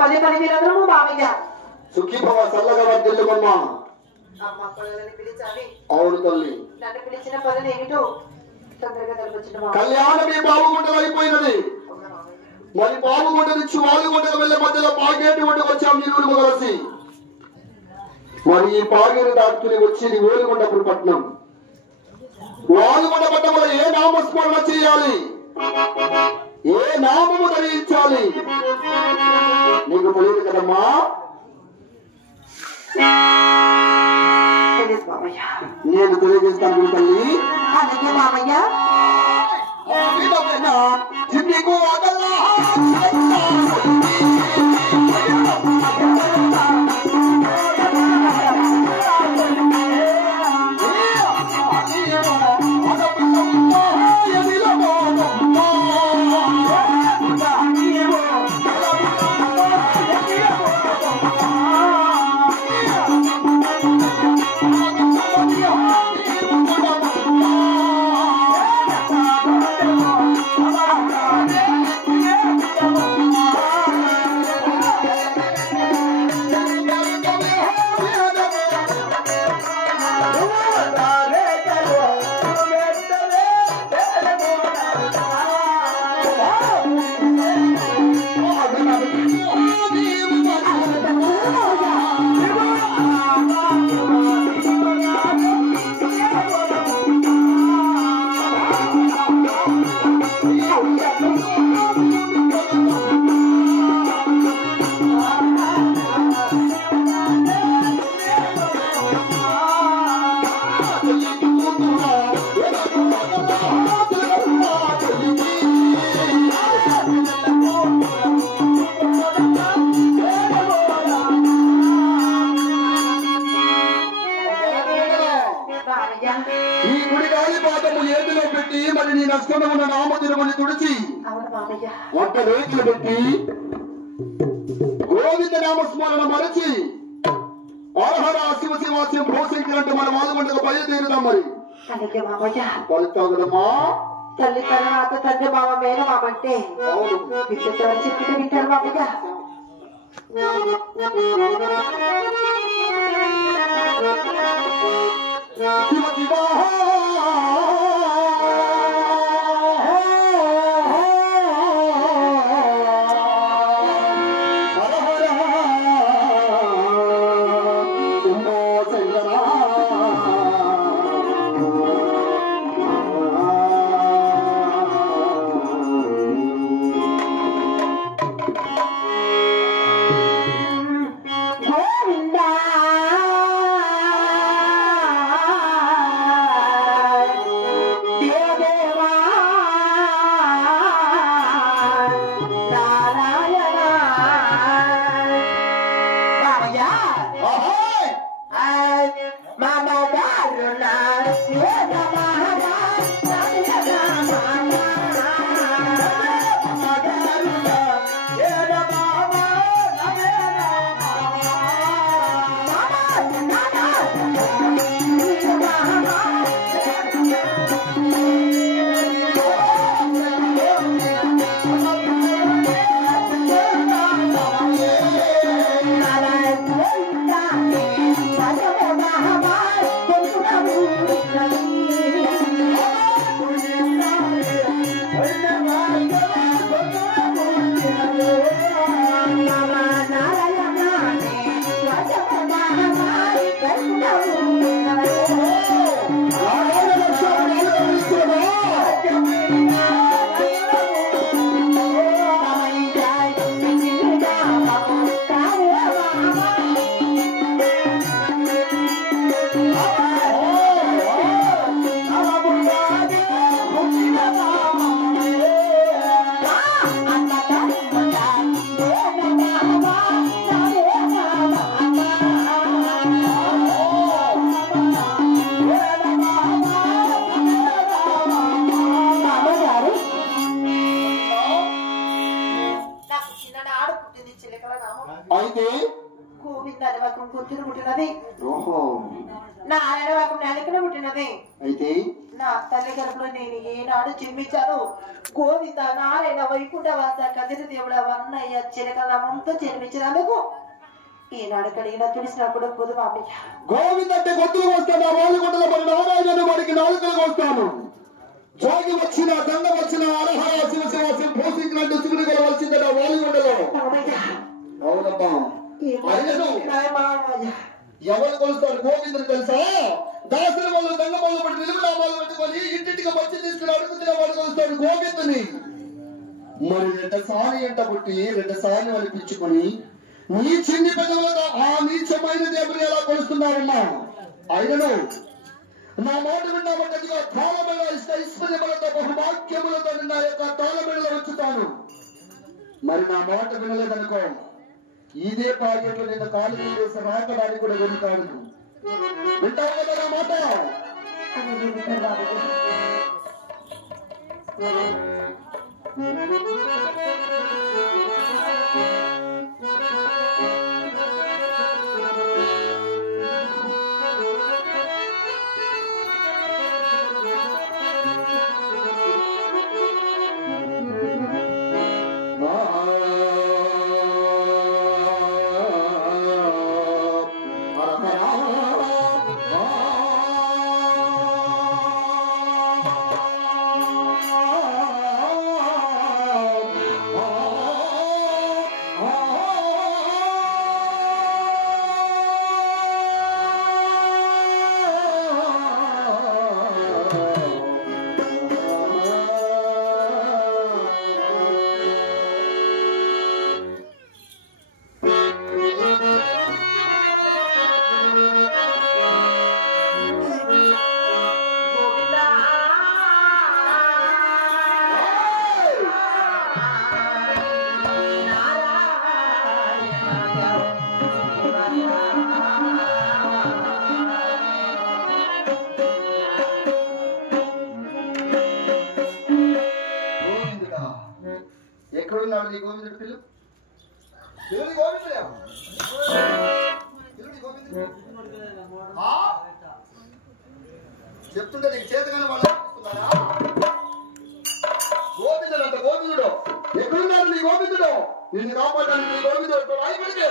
పది దినములు మామయ్య సుఖీ భవ చల్లగా వర్ధిల్లుమమ్మా. అమ్మ పిల్లలని పిలిచాలి. అవును తల్లి. నన్ను పిలిచిన పని ఏమిటో తొందరగా తెలిపించిన కళ్యాణమే బాబుగుండలు అయిపోయినది. మరి బాబుగుండ నుంచి వాలుగుండలు వెళ్ళే మధ్యలో పాగేటి ఒడ్డుకు వచ్చాం ఇరువురు కలిసి. మరి ఈ పాగేరు దాటుకుని వచ్చి ఓలుగుండపుడు పట్నం. వాలుగుండ పట్టణంలో ఏ నామస్మరణ చేయాలి, ఏ నామము ధరించాలి నీకు తెలియదు కదమ్మా. నేను తెలియజేస్తాను తల్లి. అలాగే మామయ్య. వంట రేట్లు పెట్టి గోవింద నామస్మరణ మరచి ఆహార శివ శివాస్యం భోషించాలంటే మన వాదుగుండకు బయలుదేరుదాం. మరి పలుకుతావు కదమ్మా. తల్లి తర్వాత తండ్రి మామ మేన మామంటే చెప్పిట వింటారు మామయ్య. శివ శివా నా తల్లి గర్భంలో నేను ఏనాడు జన్మించాను. గోవింద నారాయణ వైకుంఠ వాస కదిరి దేవుడ వన్నయ్య చిరకలమంతో జన్మించినందుకు ఈనాడు కడిగిన తుడిసినప్పుడు పొదుమామయ్య. గోవింద అంటే గొంతులు వస్తాను, వాళ్ళు గుంటలో మరి నారాయణ వాడికి నాలుకలు వస్తాను. జోగి వచ్చిన దండ వచ్చిన అరహర శివ శివ శివ పోషించినట్టు శివుడిగా వచ్చిందట వాళ్ళు గుంటలో. అవునమ్మా. ఎవరు కొలుస్తారు గోవిందుని తెలుసా? దాసుల వాళ్ళు దండ వాళ్ళు పట్టి నిలువునామాలు పెట్టుకొని ఇంటింటికి వచ్చి తీసుకుని అడుగుతున్న వాళ్ళు కొలుస్తారు గోవిందుని. మరి రెండసారి ఎంట పుట్టి రెండసారి వలిపించుకొని నీ చిన్ని పెద్దవులుగా ఆ నీచమైన దేవుని ఎలా కొలుస్తున్నారమ్మా? అయినను నా మాట విన్నామంటే తాళమెడ ఇష్ట ఐశ్వర్యములతో బహుభాగ్యములతో నా యొక్క తాళమెడలో ఉంచుతాను. మరి నా మాట వినలేదనుకో, ఇదే పాకెట్లో నేను కాలు వేసి రాకడానికి కూడా వెళ్తాను. వింటావు కదా నా మాట? ఎక్కడున్నాడు నీ గోవిందుడు పిల్లు? చెప్తుంటే నీకు చేతగానే వాళ్ళు గోవిందుడు అంట. గోవిందుడు ఎక్కడున్నాడు నీ గోవిందుడు? నిన్ను కాపాడడానికి నీ గోవిందుడు అయిపోయింది.